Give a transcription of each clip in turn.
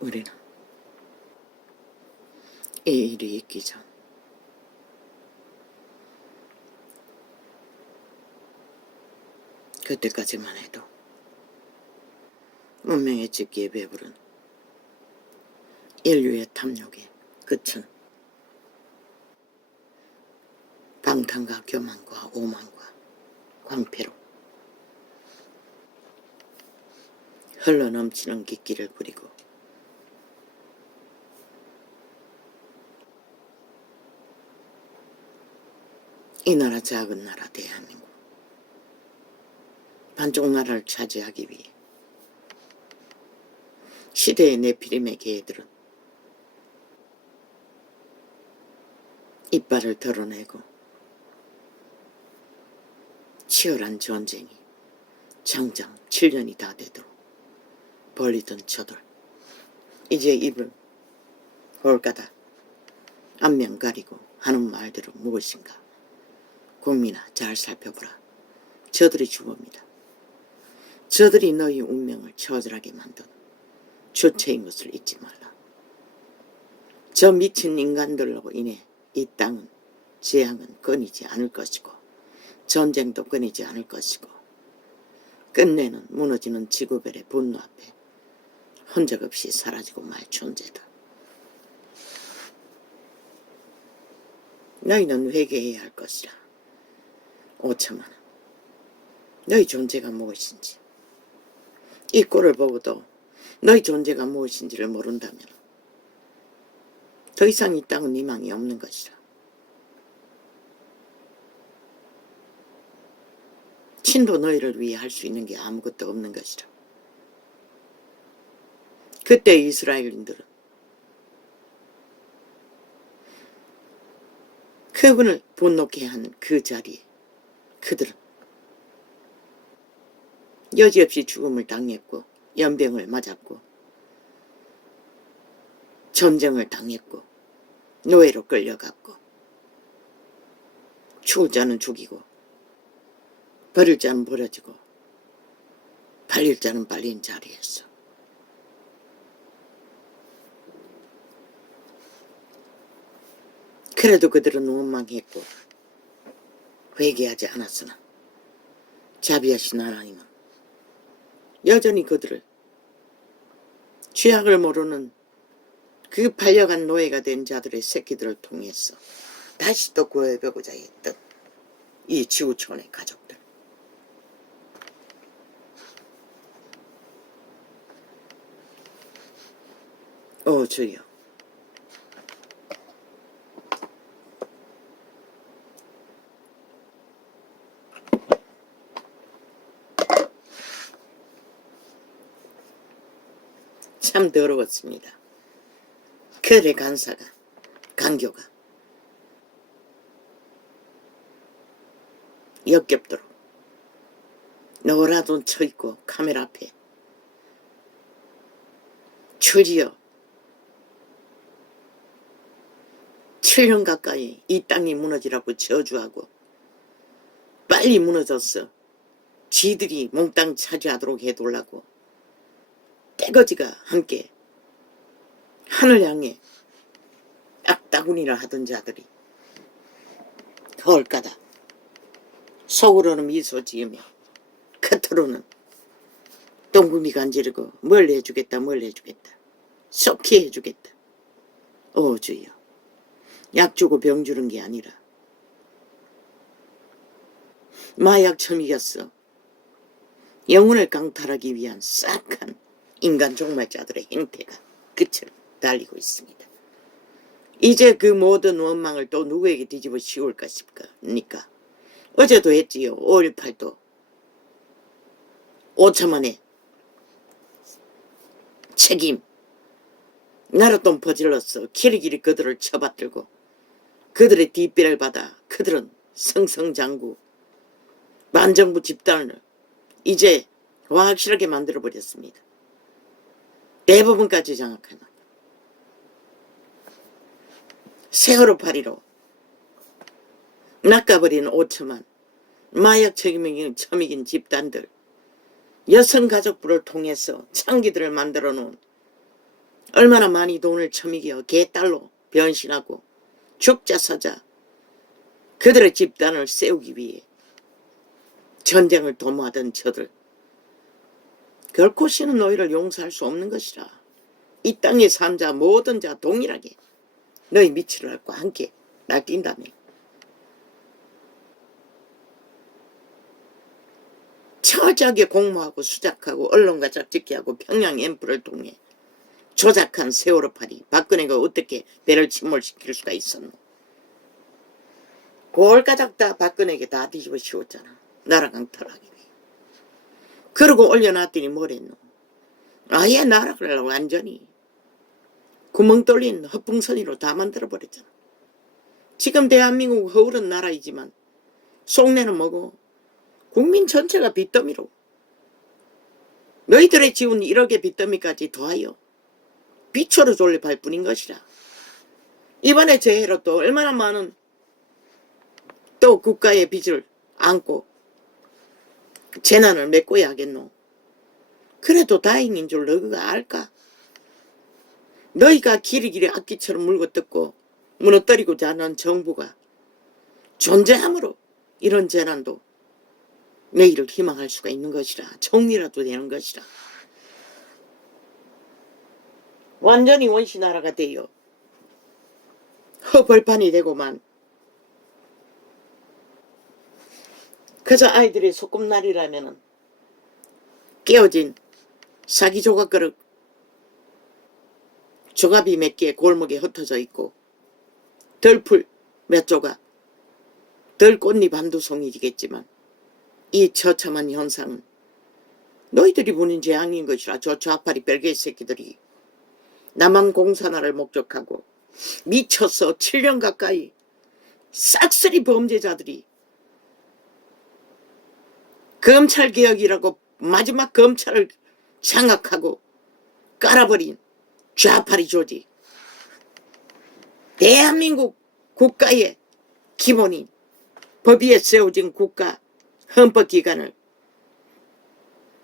우리는 이 일이 있기 전 그때까지만 해도 운명의 찍기에 배부른 인류의 탐욕의 끝은 방탕과 교만과 오만과 광패로 흘러넘치는 깃기를 부리고 이 나라 작은 나라 대한민국 반쪽 나라를 차지하기 위해 시대의 네피림의 개들은 이빨을 드러내고 치열한 전쟁이 장장 7년이 다 되도록 벌리던 저들 이제 입을 홀까다 안면 가리고 하는 말들은 무엇인가. 국민아, 잘 살펴보라. 저들이 주범이다. 저들이 너희 운명을 처절하게 만든 주체인 것을 잊지 말라. 저 미친 인간들로 인해 이 땅은 재앙은 끊이지 않을 것이고 전쟁도 끊이지 않을 것이고 끝내는 무너지는 지구별의 분노 앞에 흔적 없이 사라지고 말 존재다. 너희는 회개해야 할 것이라. 오천만은 너희 존재가 무엇인지 이 꼴을 보고도 너희 존재가 무엇인지를 모른다면 더 이상 이 땅은 희망이 없는 것이라. 신도 너희를 위해 할 수 있는 게 아무것도 없는 것이라. 그때 이스라엘인들은 그분을 분노케 한 그 자리에 그들은 여지없이 죽음을 당했고 연병을 맞았고 전쟁을 당했고 노예로 끌려갔고 죽을 자는 죽이고 버릴 자는 버려지고 팔릴 자는 팔린 자리에서 그래도 그들은 원망했고 회개하지 않았으나 자비하신 하나님은 여전히 그들을 죄악을 모르는 그 팔려간 노예가 된 자들의 새끼들을 통해서 다시 또 구해보고자 했던 이 지구촌의 가족들. 오 주여, 참 더러웠습니다. 그들의 간사가 간교가 역겹도록 노라돈 쳐있고 카메라 앞에 드디어 7년 가까이 이 땅이 무너지라고 저주하고 빨리 무너졌어 지들이 몽땅 차지하도록 해둘라고 떼거지가 함께 하늘 향해 악다구니를 하던 자들이 헐까다 속으로는 미소 지으며 겉으로는 똥구미 간지르고 뭘 해주겠다 뭘 해주겠다 속히 해주겠다. 오 주여, 약 주고 병 주는 게 아니라 마약 처미겼어 영혼을 강탈하기 위한 싹한 인간 종말자들의 행태가 끝을 달리고 있습니다. 이제 그 모든 원망을 또 누구에게 뒤집어 씌울 것입니까? 어제도 했지요. 5.18도 5천만의 책임 나라돈 퍼질렀어. 키리키리 그들을 쳐받들고 그들의 뒷배를 받아 그들은 성성장구 만정부 집단을 이제 확실하게 만들어버렸습니다. 대부분까지 장악하는 세월호 파리로 낚아버린 5천만 마약 처미긴 집단들 여성가족부를 통해서 창기들을 만들어 놓은 얼마나 많이 돈을 처먹여 개딸로 변신하고 죽자 서자 그들의 집단을 세우기 위해 전쟁을 도모하던 저들 결코 신은 너희를 용서할 수 없는 것이라. 이 땅에 산 자 모든 자 동일하게 너희 미치를 앓고 함께 날뛴다며. 처절하게 공모하고 수작하고 언론과 짝짓기하고 평양 앰프를 통해 조작한 세월호파리 박근혜가 어떻게 배를 침몰시킬 수가 있었노. 골가닥 다 박근혜에게 다 뒤집어 씌웠잖아. 나라 강탈하기 위해. 그러고 올려놨더니 뭐랬노. 아예 나라를 완전히 구멍 뚫린 헛붕선이로 다 만들어버렸잖아. 지금 대한민국 허울은 나라이지만 속내는 뭐고 국민 전체가 빚더미로 너희들의 지운 1억의 빚더미까지 더하여 비초로 졸립할 뿐인 것이라. 이번에 재해로 또 얼마나 많은 또 국가의 빚을 안고 재난을 메꿔야 하겠노. 그래도 다행인 줄 너희가 알까? 너희가 길이길이 악기처럼 물고 뜯고 무너뜨리고자 하는 정부가 존재함으로 이런 재난도 내일을 희망할 수가 있는 것이라. 정리라도 되는 것이라. 완전히 원시나라가 되어 허벌판이 되고만 그저 아이들이 소꿉날이라면은 깨어진 사기 조각 그릇 조각이 몇 개 골목에 흩어져 있고 덜풀 몇 조각 덜 꽃잎 한두 송이지겠지만 이 처참한 현상은 너희들이 보는 재앙인 것이라. 저 좌파리 별개 새끼들이 남한 공산화를 목적하고 미쳐서 7년 가까이 싹쓸이 범죄자들이 검찰개혁이라고 마지막 검찰을 장악하고 깔아버린 좌파리 조직. 대한민국 국가의 기본인 법 위에 세워진 국가 헌법기관을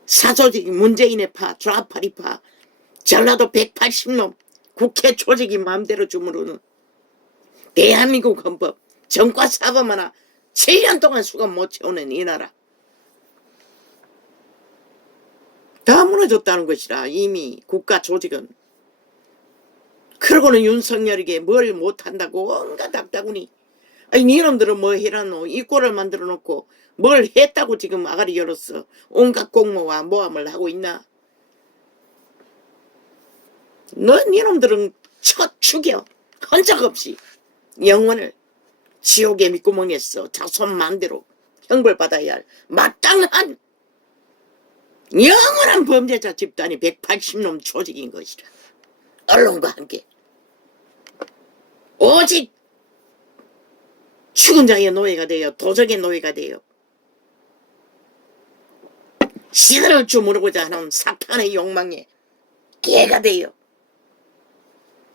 사조직인 문재인의 파, 좌파리파, 전라도 180놈 국회 조직이 마음대로 주무르는 대한민국 헌법 정과사범 하나 7년 동안 수갑 못 채우는 이 나라 다 무너졌다는 것이라. 이미 국가 조직은. 그러고는 윤석열에게 뭘 못한다고 온갖 악다구니. 아니 니놈들은 뭐 해라노. 이 꼴을 만들어 놓고 뭘 했다고 지금 아가리 열었어. 온갖 공모와 모함을 하고 있나. 니놈들은 쳐 죽여 흔적없이 영혼을 지옥의 밑구멍에서 자손 마음대로 형벌받아야 할 마땅한 영원한 범죄자 집단이 180놈 조직인 것이라. 언론과 함께 오직 죽은 자의 노예가 되어 도적의 노예가 되어 시대를 주무르고자 하는 사탄의 욕망에 개가 되어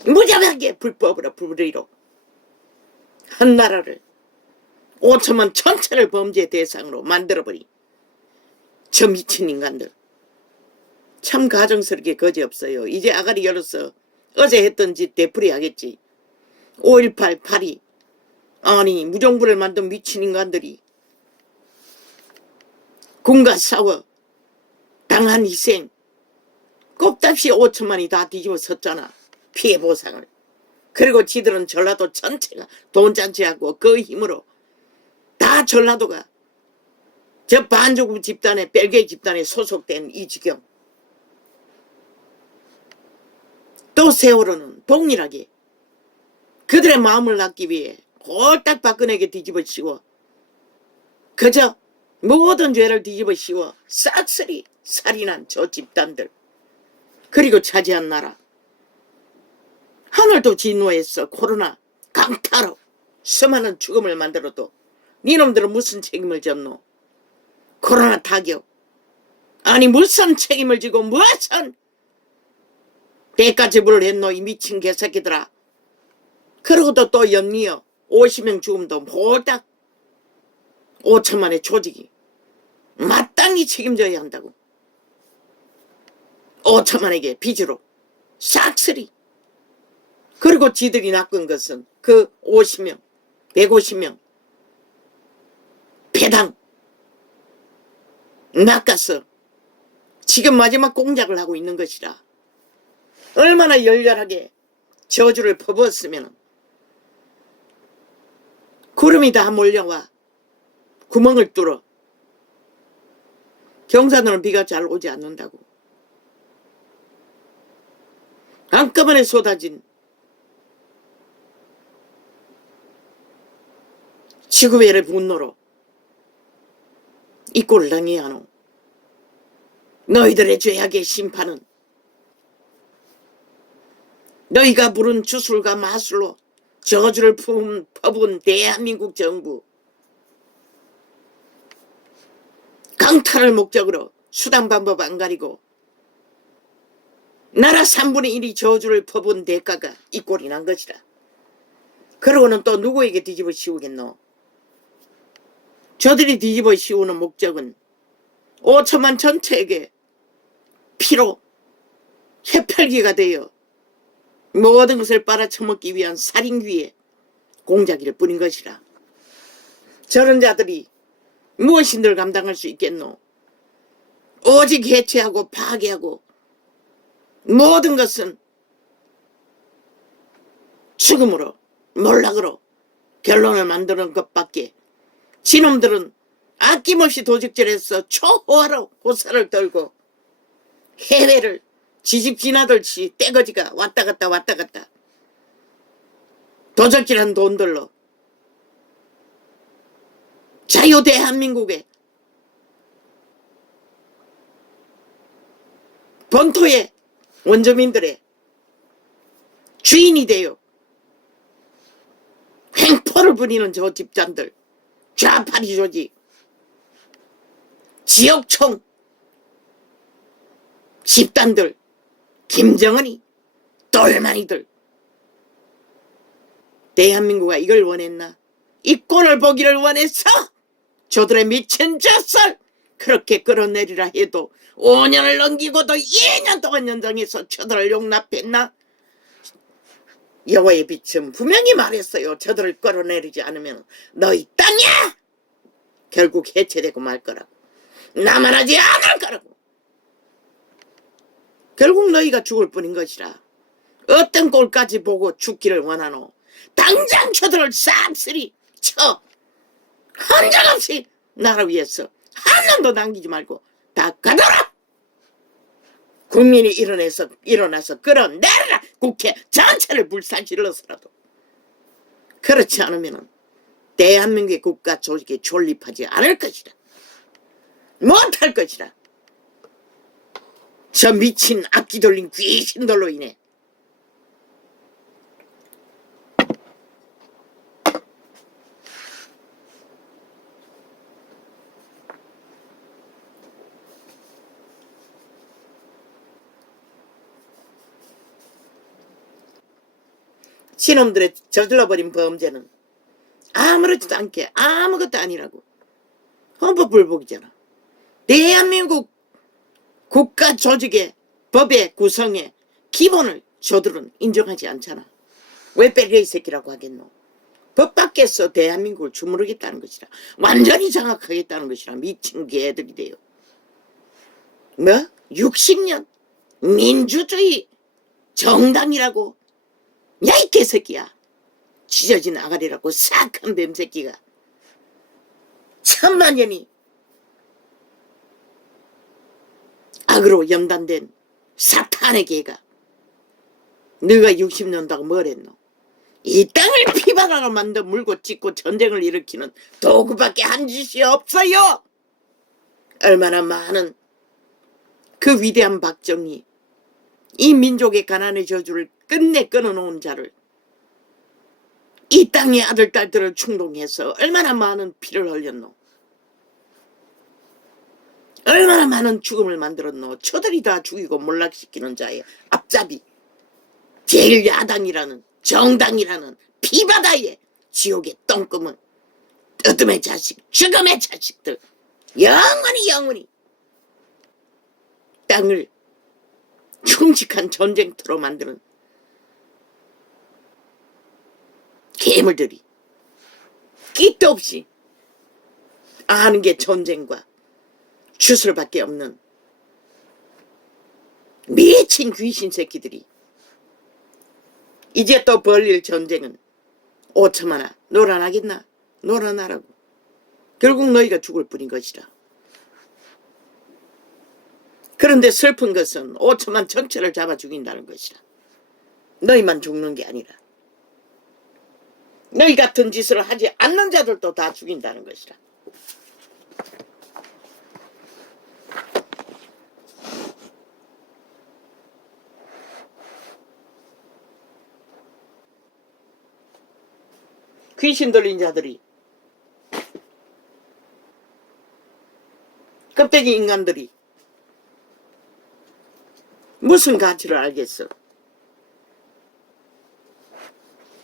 무자비하게 불법으로 불의로 한 나라를 5천만 전체를 범죄 대상으로 만들어버린 저 미친 인간들. 참 가정스럽게 거지없어요. 이제 아가리 열어서 어제 했던 짓 되풀이 하겠지. 5.18 파리 아니 무정부를 만든 미친 인간들이 군과 싸워 당한 희생 꼽답시 5천만이 다 뒤집어 섰잖아. 피해 보상을. 그리고 지들은 전라도 전체가 돈잔치하고 그 힘으로 다 전라도가 저 반조국 집단에 별개 집단에 소속된 이 지경. 또 세월호는 동일하게 그들의 마음을 낳기 위해 홀딱 박근혜에게 뒤집어 씌워 그저 모든 죄를 뒤집어 씌워 싹쓸이 살인한 저 집단들 그리고 차지한 나라 하늘도 진노했어. 코로나 강타로 수많은 죽음을 만들어도 니놈들은 무슨 책임을 졌노. 코로나 타격 아니 무슨 책임을 지고 무슨 대가지불을 했노 이 미친 개새끼들아. 그러고도 또 연이어 50명 죽음도 홀딱 5천만의 조직이 마땅히 책임져야 한다고. 5천만에게 빚으로 싹쓸이. 그리고 지들이 낚은 것은 그 50명, 150명 배당 낚아서 지금 마지막 공작을 하고 있는 것이라. 얼마나 열렬하게 저주를 퍼부었으면 구름이 다 몰려와 구멍을 뚫어. 경산으로는 비가 잘 오지 않는다고. 한꺼번에 쏟아진 지구별의 분노로 이 꼴을 당해야 하노. 너희들의 죄악의 심판은 너희가 부른 주술과 마술로 저주를 퍼부은 대한민국 정부, 강탈을 목적으로 수단 방법 안 가리고 나라 3분의 1이 저주를 퍼부은 대가가 이 꼴이 난 것이라. 그러고는 또 누구에게 뒤집어 씌우겠노? 저들이 뒤집어 씌우는 목적은 5천만 전체에게 피로 해팔기가 되어 모든 것을 빨아쳐먹기 위한 살인귀의 공작일 뿐인 것이라. 저런 자들이 무엇인들 감당할 수 있겠노? 오직 해체하고 파괴하고 모든 것은 죽음으로 몰락으로 결론을 만드는 것밖에. 지놈들은 아낌없이 도적질해서 초호화로 호사를 떨고 해외를 지집지나들지 떼거지가 왔다 갔다 도적질한 돈들로 자유 대한민국의 본토의 원주민들의 주인이 되어 횡포를 부리는 저 집단들, 좌파리 조직, 지역총 집단들, 김정은이, 똘마니들. 대한민국가 이걸 원했나? 이 꼴을 보기를 원했어? 저들의 미친 젖을 그렇게 끌어내리라 해도 5년을 넘기고도 2년 동안 연장해서 저들을 용납했나? 여호와의 빛은 분명히 말했어요. 저들을 끌어내리지 않으면 너희 땅이야! 결국 해체되고 말 거라고. 남아나지 않을 거라고. 결국 너희가 죽을 뿐인 것이라. 어떤 꼴까지 보고 죽기를 원하노? 당장 저들을 싹쓸이 쳐 한적없이 나라 위해서 한 놈도 남기지 말고 다 가둬라. 국민이 일어나서 끌어내라. 국회 전체를 불살질러서라도. 그렇지 않으면 대한민국의 국가 조직에 존립하지 않을 것이라. 못할 것이라. 저 미친 앞뒤 돌린 귀신들로 인해. 신놈들의 저질러버린 범죄는 아무렇지도 않게 아무것도 아니라고. 헌법불복이잖아. 대한민국 국가 조직의 법의 구성의 기본을 저들은 인정하지 않잖아. 왜 빼레이 새끼라고 하겠노? 법 밖에서 대한민국을 주무르겠다는 것이라. 완전히 장악하겠다는 것이라. 미친 개들이 돼요. 뭐? 60년 민주주의 정당이라고? 야, 이 개새끼야. 찢어진 아가리라고 싹한 뱀새끼가. 천만년이 악으로 연단된 사탄의 개가. 너가 60년다고 뭘 했노? 이 땅을 피바다로 만들어 물고 찢고 전쟁을 일으키는 도구밖에 한 짓이 없어요. 얼마나 많은 그 위대한 박정희, 이 민족의 가난의 저주를 끝내 끊어놓은 자를, 이 땅의 아들 딸들을 충동해서 얼마나 많은 피를 흘렸노? 얼마나 많은 죽음을 만들었노? 저들이 다 죽이고 몰락시키는 자의 앞잡이, 제일 야당이라는, 정당이라는 피바다의 지옥의 똥금은 어둠의 자식, 죽음의 자식들, 영원히 땅을 충직한 전쟁터로 만드는 괴물들이 끼도 없이 아는 게 전쟁과 주술밖에 없는 미친 귀신 새끼들이 이제 또 벌릴 전쟁은 5천만아 놀아나겠나? 놀아나라고. 결국 너희가 죽을 뿐인 것이라. 그런데 슬픈 것은 5천만 전체를 잡아 죽인다는 것이라. 너희만 죽는 게 아니라 너희 같은 짓을 하지 않는 자들도 다 죽인다는 것이라. 귀신 들린 자들이, 껍데기 인간들이 무슨 가치를 알겠어.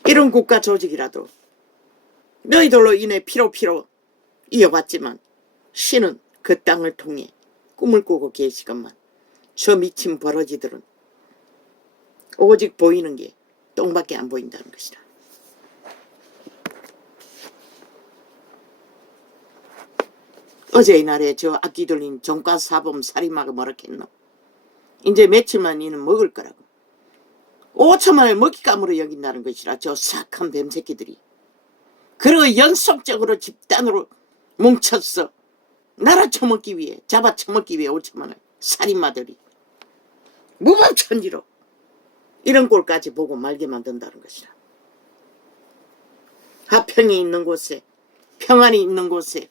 이런 국가 조직이라도 너희들로 인해 피로 이어봤지만 신은 그 땅을 통해 꿈을 꾸고 계시건만 저 미친 버러지들은 오직 보이는 게 똥밖에 안 보인다는 것이다. 어제 이날에 저 악기 돌린 종가사범 살인마가 뭐라 했노? 이제 며칠만 이는 먹을 거라고. 5천만을 먹잇감으로 여긴다는 것이라. 저 사악한 뱀새끼들이. 그리고 연속적으로 집단으로 뭉쳤어. 나라 처먹기 위해, 잡아 처먹기 위해 5천만을. 살인마들이. 무법천지로 이런 꼴까지 보고 말게 만든다는 것이라. 화평이 있는 곳에, 평안이 있는 곳에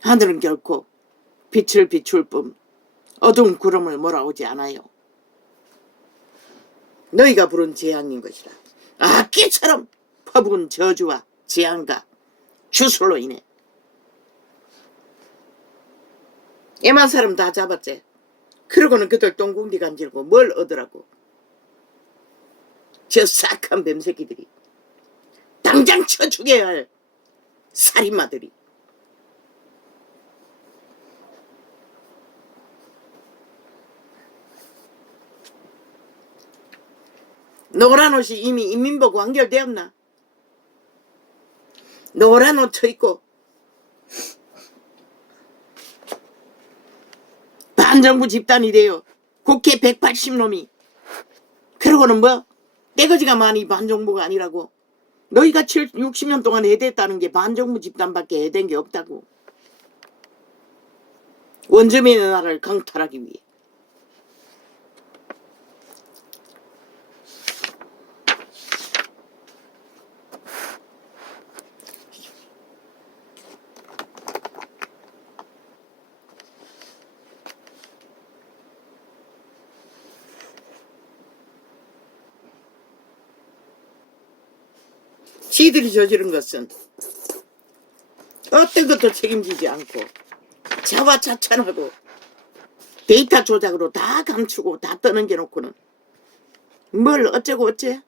하늘은 결코 빛을 비출 뿐 어두운 구름을 몰아오지 않아요. 너희가 부른 재앙인 것이라. 악기처럼 퍼부은 저주와 재앙과 주술로 인해 애만 사람 다 잡았지. 그러고는 그들 똥궁디 간질고 뭘 얻으라고. 저 싹한 뱀새끼들이, 당장 쳐 죽여야 할 살인마들이. 노란 옷이 이미 인민보고 완결되었나? 노란 옷 쳐입고 반정부 집단이 돼요. 국회 180놈이. 그러고는 뭐 떼거지가 많이 반정부가 아니라고. 너희가 60년 동안 해댔다는 게 반정부 집단밖에 해댄 게 없다고. 원주민의 나라를 강탈하기 위해. 지들이 저지른 것은 어떤 것도 책임지지 않고 자화자찬하고 데이터 조작으로 다 감추고 다 떠넘겨놓고는 뭘 어쩌고 어째?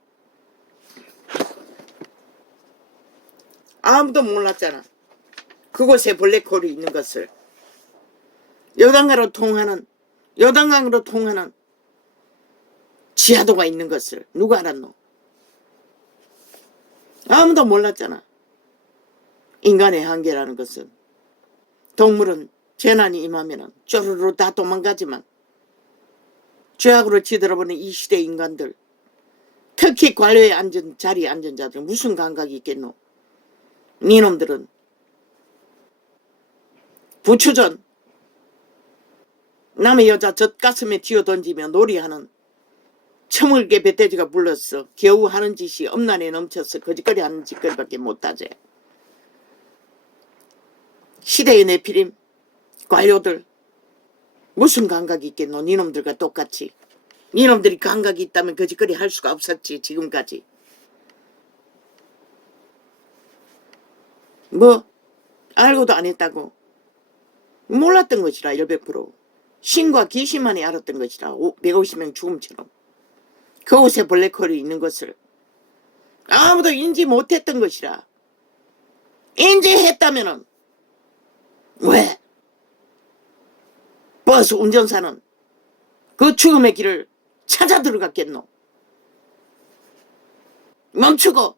아무도 몰랐잖아. 그곳에 블랙홀이 있는 것을. 여당강으로 통하는 지하도가 있는 것을 누가 알았노? 아무도 몰랐잖아. 인간의 한계라는 것은, 동물은 재난이 임하면 쪼르르 다 도망가지만 죄악으로 지들어보는 이 시대 인간들, 특히 관료에 앉은 자리에 앉은 자들 무슨 감각이 있겠노? 니놈들은 부추전 남의 여자 젖가슴에 쥐어던지며 놀이하는 처물게 배돼지가 불렀어. 겨우 하는 짓이 엄란에 넘쳐서 거짓거리 하는 짓거리밖에 못하지. 시대의 내피림 관료들 무슨 감각이 있겠노? 니놈들과 똑같이. 니놈들이 감각이 있다면 거짓거리 할 수가 없었지. 지금까지. 뭐 알고도 안 했다고. 몰랐던 것이라. 100%. 신과 귀신만이 알았던 것이라. 150명 죽음처럼. 그곳에 블랙홀이 있는 것을 아무도 인지 못했던 것이라. 인지했다면은 왜 버스 운전사는 그 죽음의 길을 찾아 들어갔겠노? 멈추고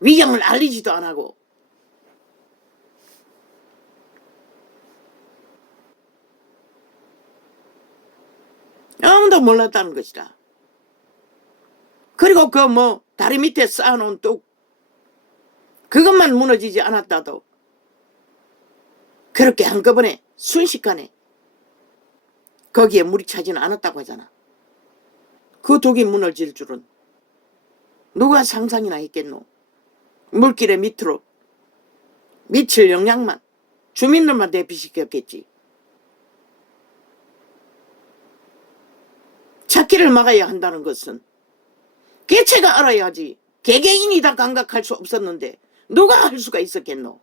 위경을 알리지도 안 하고. 아무도 몰랐다는 것이다. 그리고 그 다리 밑에 쌓아놓은 뚝, 그것만 무너지지 않았다도 그렇게 한꺼번에 순식간에 거기에 물이 차지는 않았다고 하잖아. 그 뚝이 무너질 줄은 누가 상상이나 했겠노? 물길의 밑으로 미칠 영향만 주민들만 대피시켰겠지. 찾기를 막아야 한다는 것은 개체가 알아야지. 개개인이 다 감각할 수 없었는데 누가 할 수가 있었겠노?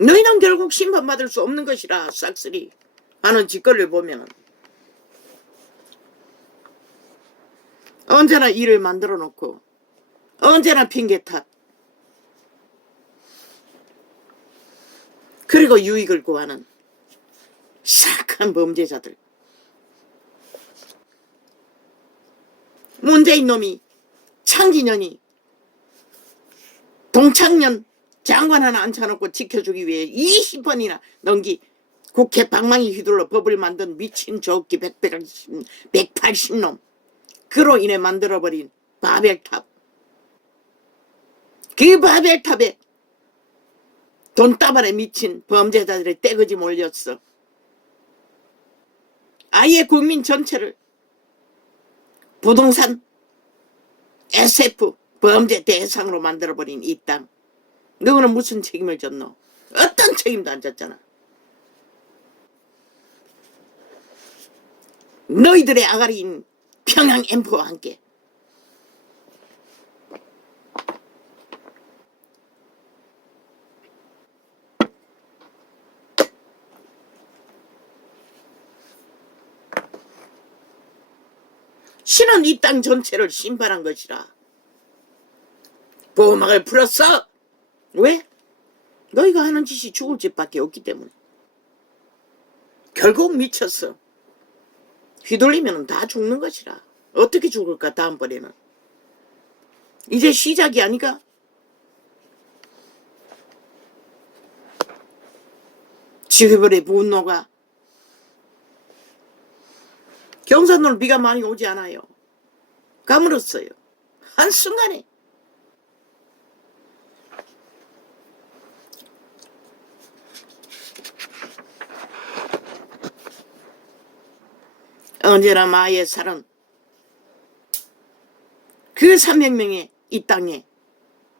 너희는 결국 심판받을 수 없는 것이라. 싹쓸이 하는 짓거리를 보면은 언제나 일을 만들어 놓고 언제나 핑계 탓, 그리고 유익을 구하는 사악한 범죄자들. 문재인 놈이, 창진년이 동창년 장관 하나 앉혀놓고 지켜주기 위해 20번이나 넘기 국회 방망이 휘둘러 법을 만든 미친 저기 180놈. 그로 인해 만들어버린 바벨탑. 그 바벨탑에 돈다발에 미친 범죄자들의 떼거지 몰렸어. 아예 국민 전체를 부동산 SF 범죄 대상으로 만들어버린 이 땅. 너는 무슨 책임을 졌노? 어떤 책임도 안 졌잖아. 너희들의 아가리인 평양 엠프와 함께. 신은 이 땅 전체를 심판한 것이라. 보호막을 풀었어. 왜? 너희가 하는 짓이 죽을 짓밖에 없기 때문에. 결국 미쳤어. 휘둘리면 다 죽는 것이라. 어떻게 죽을까 다음번에는. 이제 시작이 아니가? 지휘벌의 분노가. 경산도는 비가 많이 오지 않아요. 가물었어요. 한순간에. 언제나 마의 살은 그 300명의 이 땅에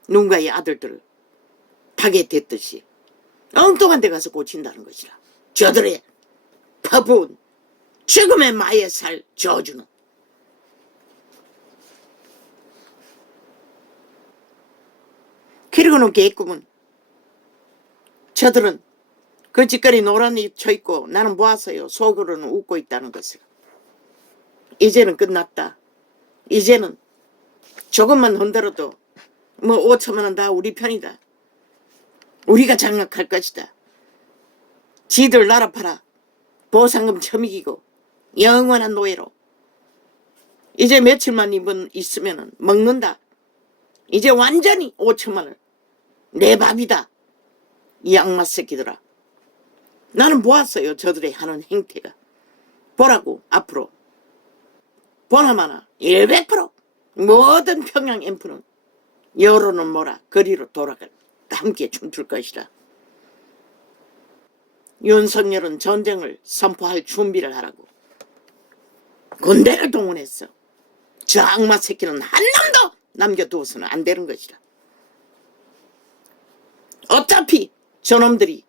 누군가의 아들들을 타겟했듯이 엉뚱한 데 가서 꽂힌다는 것이라. 저들의 파분 지금의 마의 살 저주는. 그리고는 개꿈은 저들은 그 짓거리 노란 입 쳐있고 나는 모았어요. 속으로는 웃고 있다는 것을. 이제는 끝났다. 이제는 조금만 흔들어도 5천만 원 다 우리 편이다. 우리가 장악할 것이다. 지들 나라 팔아 보상금 처먹이고 영원한 노예로. 이제 며칠만 있으면 먹는다. 이제 완전히 5천만 원 내 밥이다. 이 악마 새끼들아. 나는 보았어요. 저들의 하는 행태가. 보라고. 앞으로 보나마나 100% 모든 평양 엠프는 여론은 뭐라 거리로 돌아갈 함께 춤출 것이라. 윤석열은 전쟁을 선포할 준비를 하라고 군대를 동원했어. 저 악마 새끼는 한 놈도 남겨두어서는 안 되는 것이라. 어차피 저놈들이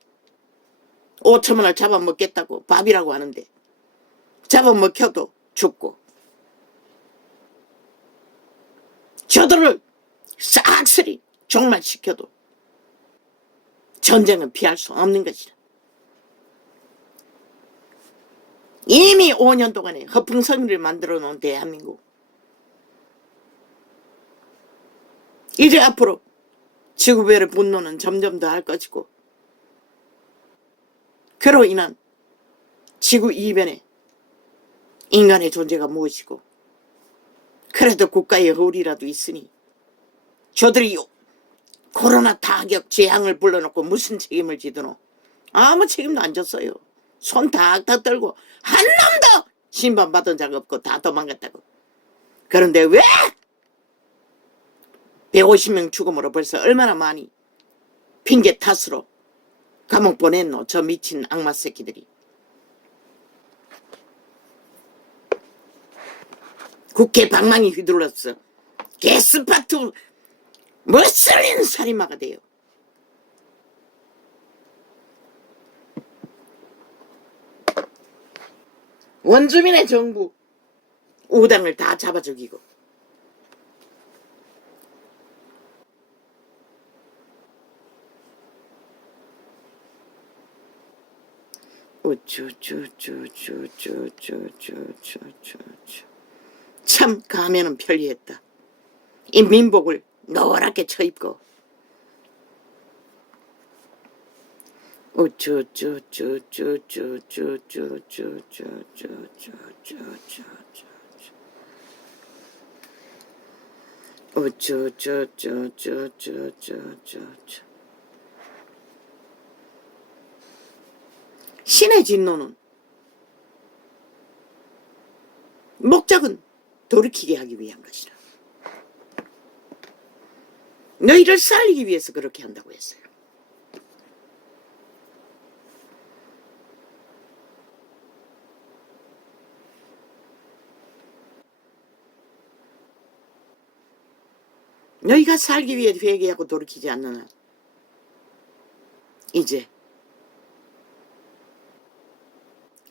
5천만 원을 잡아먹겠다고 밥이라고 하는데 잡아먹혀도 죽고 저들을 싹쓸이 종말시켜도 전쟁은 피할 수 없는 것이라. 이미 5년 동안에 허풍성리를 만들어 놓은 대한민국. 이제 앞으로 지구별의 분노는 점점 더 할 것이고 그로 인한 지구 이변에 인간의 존재가 무엇이고 그래도 국가의 허울이라도 있으니 저들이 코로나 타격 재앙을 불러놓고 무슨 책임을 지더노? 아무 책임도 안 졌어요. 손 탁탁 떨고 한 놈도 심판받은 적 없고 다 도망갔다고. 그런데 왜 150명 죽음으로 벌써 얼마나 많이 핑계 탓으로 감옥 보냈노? 저 미친 악마 새끼들이. 국회 방망이 휘둘렀어. 게스파트 멋스린 살인마가 돼요. 원주민의 정부 우당을 다 잡아 죽이고 참 가면은 편리했다. 이 민복을 노랗게 쳐입고 신의 진노는 목적은 돌이키게 하기 위한 것이라. 너희를 살리기 위해서 그렇게 한다고 했어요. 너희가 살기 위해 회개하고 돌이키지 않는 한 이제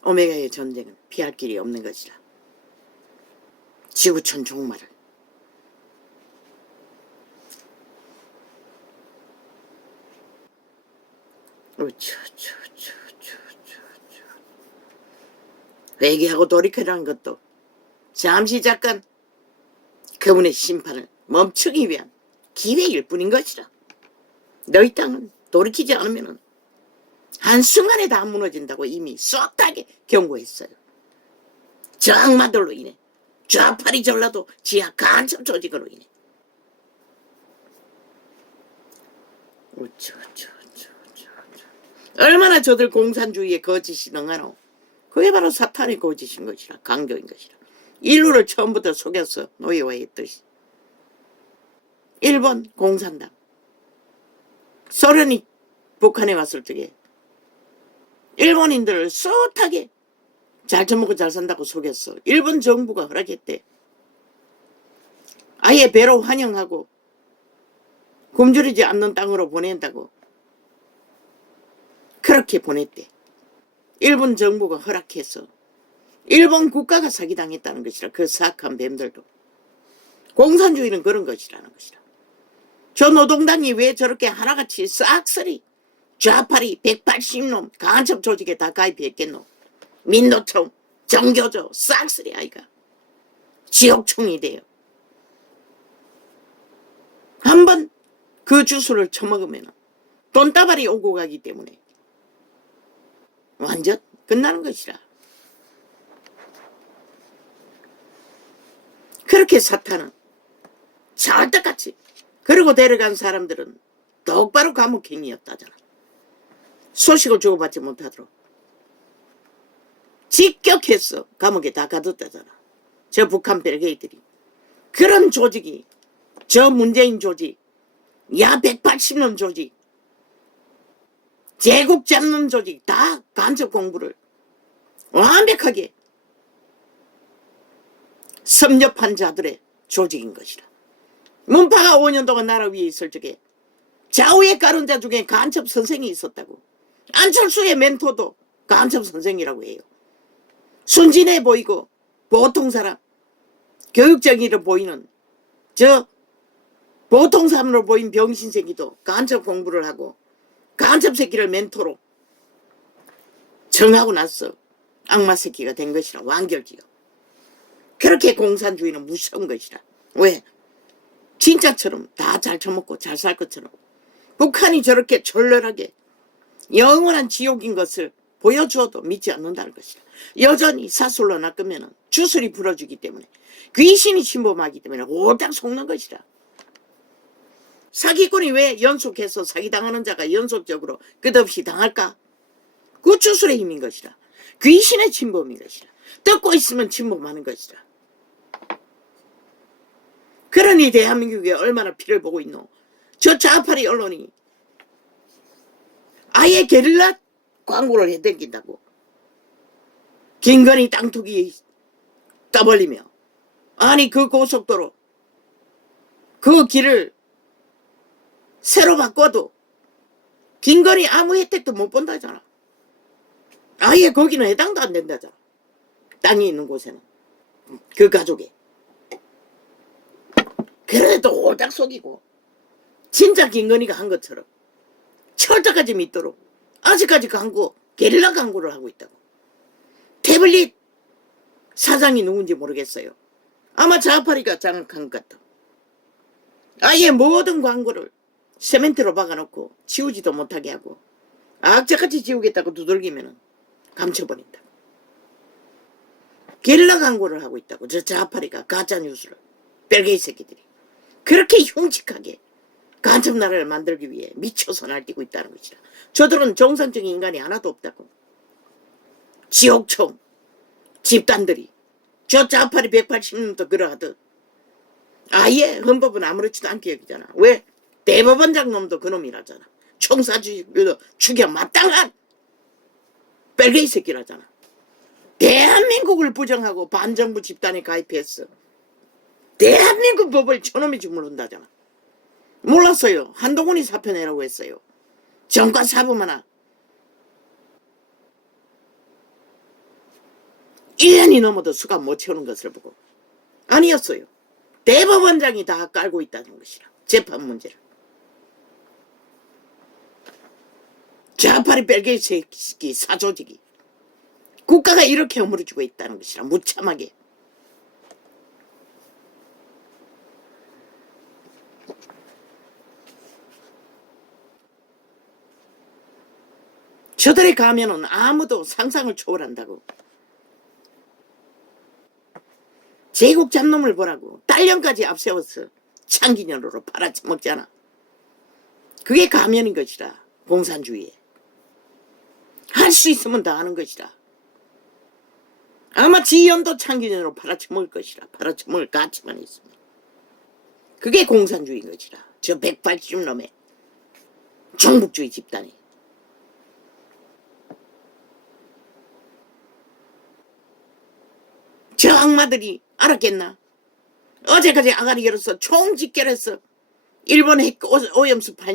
오메가의 전쟁은 피할 길이 없는 것이라. 지구촌 종말을 회개하고 돌이키라는 것도 잠시 잠깐 그분의 심판을 멈추기 위한 기회일 뿐인 것이라. 너희 땅은 돌이키지 않으면 한순간에 다 무너진다고 이미 쏟하게 경고했어요. 저 악마들로 인해, 좌파리 전라도 지하 간첩 조직으로 인해. 얼마나 저들 공산주의의 거짓이 능하노? 그게 바로 사탄의 거짓인 것이라. 강교인 것이라. 인류를 처음부터 속여서 노예화했듯이. 일본 공산당, 소련이 북한에 왔을 적에 일본인들을 쏟하게 잘 처먹고 잘 산다고 속였어. 일본 정부가 허락했대. 아예 배로 환영하고 굶주리지 않는 땅으로 보낸다고 그렇게 보냈대. 일본 정부가 허락해서 일본 국가가 사기당했다는 것이라. 그 사악한 뱀들도. 공산주의는 그런 것이라는 것이라. 저 노동당이 왜 저렇게 하나같이 싹쓸이 좌파리 180놈 간첩 조직에 다 가입했겠노? 민노총, 정교조 싹쓸이 아이가 지옥총이 돼요. 한번 그 주스를 처먹으면 돈다발이 오고 가기 때문에 완전 끝나는 것이라. 그렇게 사탄은 찰떡같이 그리고 데려간 사람들은 똑바로 감옥행이었다잖아. 소식을 주고받지 못하도록 직격해서 감옥에 다 가뒀다잖아. 저 북한 벨게이들이. 그런 조직이 저 문재인 조직, 야 180년 조직, 제국 잡는 조직 다 간첩 공부를 완벽하게 섭렵한 자들의 조직인 것이라. 문파가 5년 동안 나라 위에 있을 적에 좌우에 깔은 자 중에 간첩 선생이 있었다고. 안철수의 멘토도 간첩 선생이라고 해요. 순진해 보이고 보통 사람, 교육적으로 보이는 저 보통 사람으로 보인 병신 새끼도 간첩 공부를 하고 간첩 새끼를 멘토로 정하고 나서 악마 새끼가 된 것이라. 완결지요. 그렇게 공산주의는 무서운 것이라. 왜? 진짜처럼 다 잘 처먹고 잘 살 것처럼 북한이 저렇게 졸렬하게 영원한 지옥인 것을 보여주어도 믿지 않는다는 것이다. 여전히 사슬로 낚으면 주술이 불어주기 때문에 귀신이 침범하기 때문에 홀딱 속는 것이다. 사기꾼이 왜 연속해서 사기당하는 자가 연속적으로 끝없이 당할까? 그 주술의 힘인 것이다. 귀신의 침범인 것이다. 듣고 있으면 침범하는 것이다. 그러니 대한민국에 얼마나 피를 보고 있노. 저 좌파리 언론이 아예 게릴라 광고를 해당긴다고. 김건희 땅투기 떠벌리며 아니 그 고속도로 그 길을 새로 바꿔도 김건희 아무 혜택도 못 본다잖아. 아예 거기는 해당도 안 된다잖아. 땅이 있는 곳에는 그 가족에. 그래도 홀딱 속이고 진짜 김건희가 한 것처럼 철저까지 믿도록 아직까지 광고 게릴라 광고를 하고 있다고. 태블릿 사장이 누군지 모르겠어요. 아마 좌파리가 장악한 것 같다. 아예 모든 광고를 세멘트로 박아놓고 지우지도 못하게 하고 악착같이 지우겠다고 두들기면 감춰버린다. 게릴라 광고를 하고 있다고. 저 좌파리가 가짜뉴스를. 뺄개이 새끼들이 그렇게 흉측하게 간첩나라를 만들기 위해 미쳐서 날뛰고 있다는 것이다. 저들은 정상적인 인간이 하나도 없다고. 지옥총 집단들이 저 좌파리 180년도 그러하듯 아예 헌법은 아무렇지도 않게 여기잖아. 왜? 대법원장 놈도 그놈이라잖아. 총사주도 죽여 마땅한 뺄개이 새끼라잖아. 대한민국을 부정하고 반정부 집단에 가입했어. 대한민국 법을 저놈이 주물른다잖아. 몰랐어요. 한동훈이 사표 내라고 했어요. 정관 사범 하나 1년이 넘어도 수감 못 채우는 것을 보고 아니었어요. 대법원장이 다 깔고 있다는 것이라. 재판 문제를. 좌파리 뺄개이 새끼 사조직이 국가가 이렇게 허물어주고 있다는 것이라. 무참하게. 저들이 가면은 아무도 상상을 초월한다고. 제국 잡놈을 보라고 딸년까지 앞세워서 창기년으로 팔아쳐먹잖아. 그게 가면인 것이라. 공산주의에. 할 수 있으면 다 하는 것이라. 아마 지연도 창기년으로 팔아쳐먹을 것이라. 팔아쳐먹을 가치만 있으면. 그게 공산주의인 것이라. 저 180놈의 정복주의 집단이. 저 악마들이 알았겠나? 어제까지 아가리 열어서 총집결해서 일본 핵 오염수